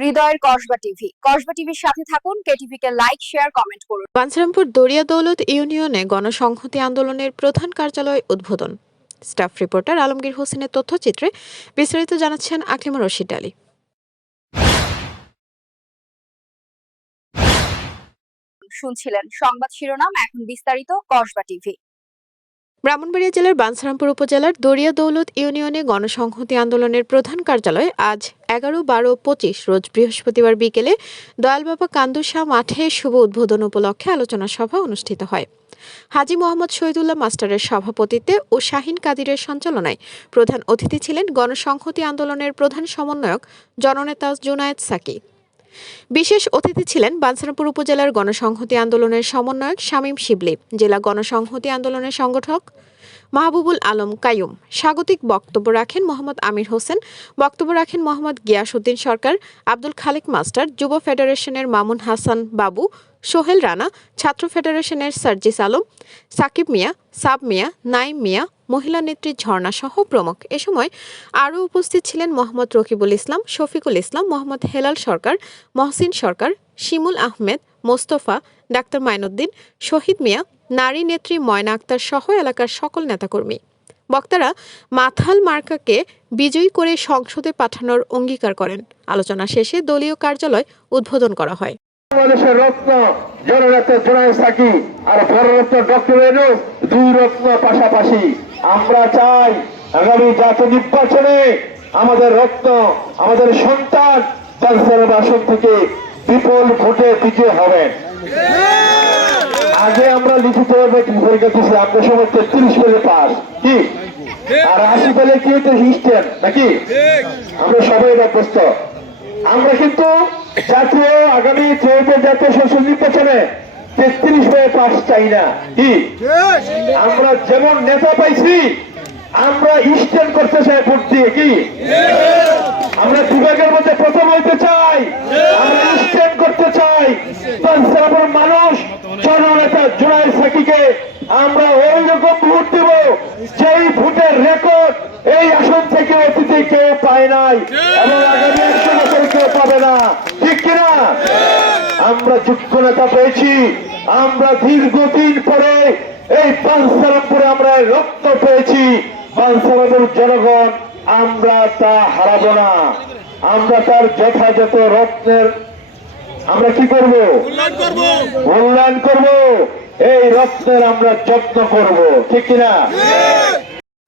হৃদয়ের কসবা টিভি। কসবা টিভির সাথে থাকুন কেটিভি কে লাইক শেয়ার কমেন্ট করুন। বাঞ্ছারামপুর দরিয়া দৌলত ইউনিয়নে গণসংহতি আন্দোলনের প্রধান কার্যালয় উদ্বোধন। স্টাফ রিপোর্টার আলমগীর হোসেনের তথ্যচিত্রে বিস্তারিত জানাচ্ছেন আকলিমা রশিদ আলী। শুনছিলেন সংবাদ শিরোনাম এখন বিস্তারিত কসবা টিভি। ব্রাহ্মণবাড়িয়া জেলার বাঞ্ছারামপুর উপজেলার দরিয়া দৌলত ইউনিয়নে গণসংহতি আন্দোলনের প্রধান কার্যালয় আজ এগারো বারো পঁচিশ, রোজ বৃহস্পতিবার বিকেলে দয়ালবাবা কান্দুসা মাঠে শুভ উদ্বোধন উপলক্ষে আলোচনা সভা অনুষ্ঠিত হয়। হাজি মোহাম্মদ শহীদুল্লাহ মাস্টারের সভাপতিত্বে ও শাহিন কাদিরের সঞ্চালনায় প্রধান অতিথি ছিলেন গণসংহতি আন্দোলনের প্রধান সমন্বয়ক জননেতা জুনায়েদ সাকি। বিশেষ অতিথি ছিলেন বাঞ্ছারামপুর উপজেলার গণসংহতি আন্দোলনের সমন্বয়ক শামীম শিবলি, জেলা গণসংহতি আন্দোলনের সংগঠক মাহবুবুল আলম কায়ুম। স্বাগতিক বক্তব্য রাখেন মোহাম্মদ আমির হোসেন, বক্তব্য রাখেন মোহাম্মদ গিয়াসউদ্দিন সরকার, আব্দুল খালেক মাস্টার, যুব ফেডারেশনের মামুন হাসান বাবু, সোহেল রানা, ছাত্র ফেডারেশনের সার্জিস আলম, সাকিব মিয়া, সাব মিয়া, নাইম মিয়া মহিলা নেত্রী ঝর্ণা সহ প্রমুখ। এ সময় আরও উপস্থিত ছিলেন মোহাম্মদ রকিবুল ইসলাম, শফিকুল ইসলাম, মোহাম্মদ হেলাল সরকার, মহসিন সরকার, শিমুল আহমেদ, মোস্তফা, ডাক্তার মাইনুদ্দিন, শহীদ মিয়া, নারী নেত্রী ময়না আক্তার সহ এলাকার সকল নেতাকর্মী। বক্তারা মাথাল মার্কাকে বিজয়ী করে সংসদে পাঠানোর অঙ্গীকার করেন। আলোচনা শেষে দলীয় কার্যালয় উদ্বোধন করা হয়। বাংলাদেশের রত্ন জননেতা জোনায় সাকি আর ভারতরত্ন ডক্টর এনুস দুই রত্ন পাশাপাশি। আমরা চাই আগামী জাতীয় নির্বাচনে আমাদের রত্ন, আমাদের সন্তান বাংলাদেশের আসন থেকে বিপুল ভোটে বিজয় হবেন। আগে আমরা লিখিত পরীক্ষা দিয়েছি আমরা সময় তেত্রিশ পেলে পাস। কি? আর আশি পেলে কি হইতে হিস্টেন নাকি? আমরা সবাই অভ্যস্ত। আমরা কিন্তু জাতীয় আগামী চৌদ্দ জাতীয় সংসদ নির্বাচনে তেত্রিশ হয়ে পাস চাই না। কি? আমরা যেমন নেতা পাইছি আমরা স্ট্যান্ড করতে চাই ভোট দিয়ে কি? আমরা বিভাগের মধ্যে প্রথম হইতে চাই আমরা স্ট্যান্ড করতে চাই। বাঞ্ছারামপুর মানুষ জননেতা জোনাই সাকিকে আমরা ওই রকম ভোট দেব যেই ভোটের রেকর্ড এই আসন থেকে অতীতে কেউ পায় নাই। এবং আগামী না ঠিক কিনা? আমরা যোগ্য নেতা পেয়েছি আমরা দীর্ঘদিন পরে এই বাঞ্ছারামপুরে আমরা রক্ত পেয়েছি। বাঞ্ছারামপুর জনগণ আমরা তা হারাবো না। আমরা তার যথাযথ রত্নের আমরা কি করব? মূল্যায়ন করব। এই রত্নের আমরা যত্ন করব ঠিক কিনা?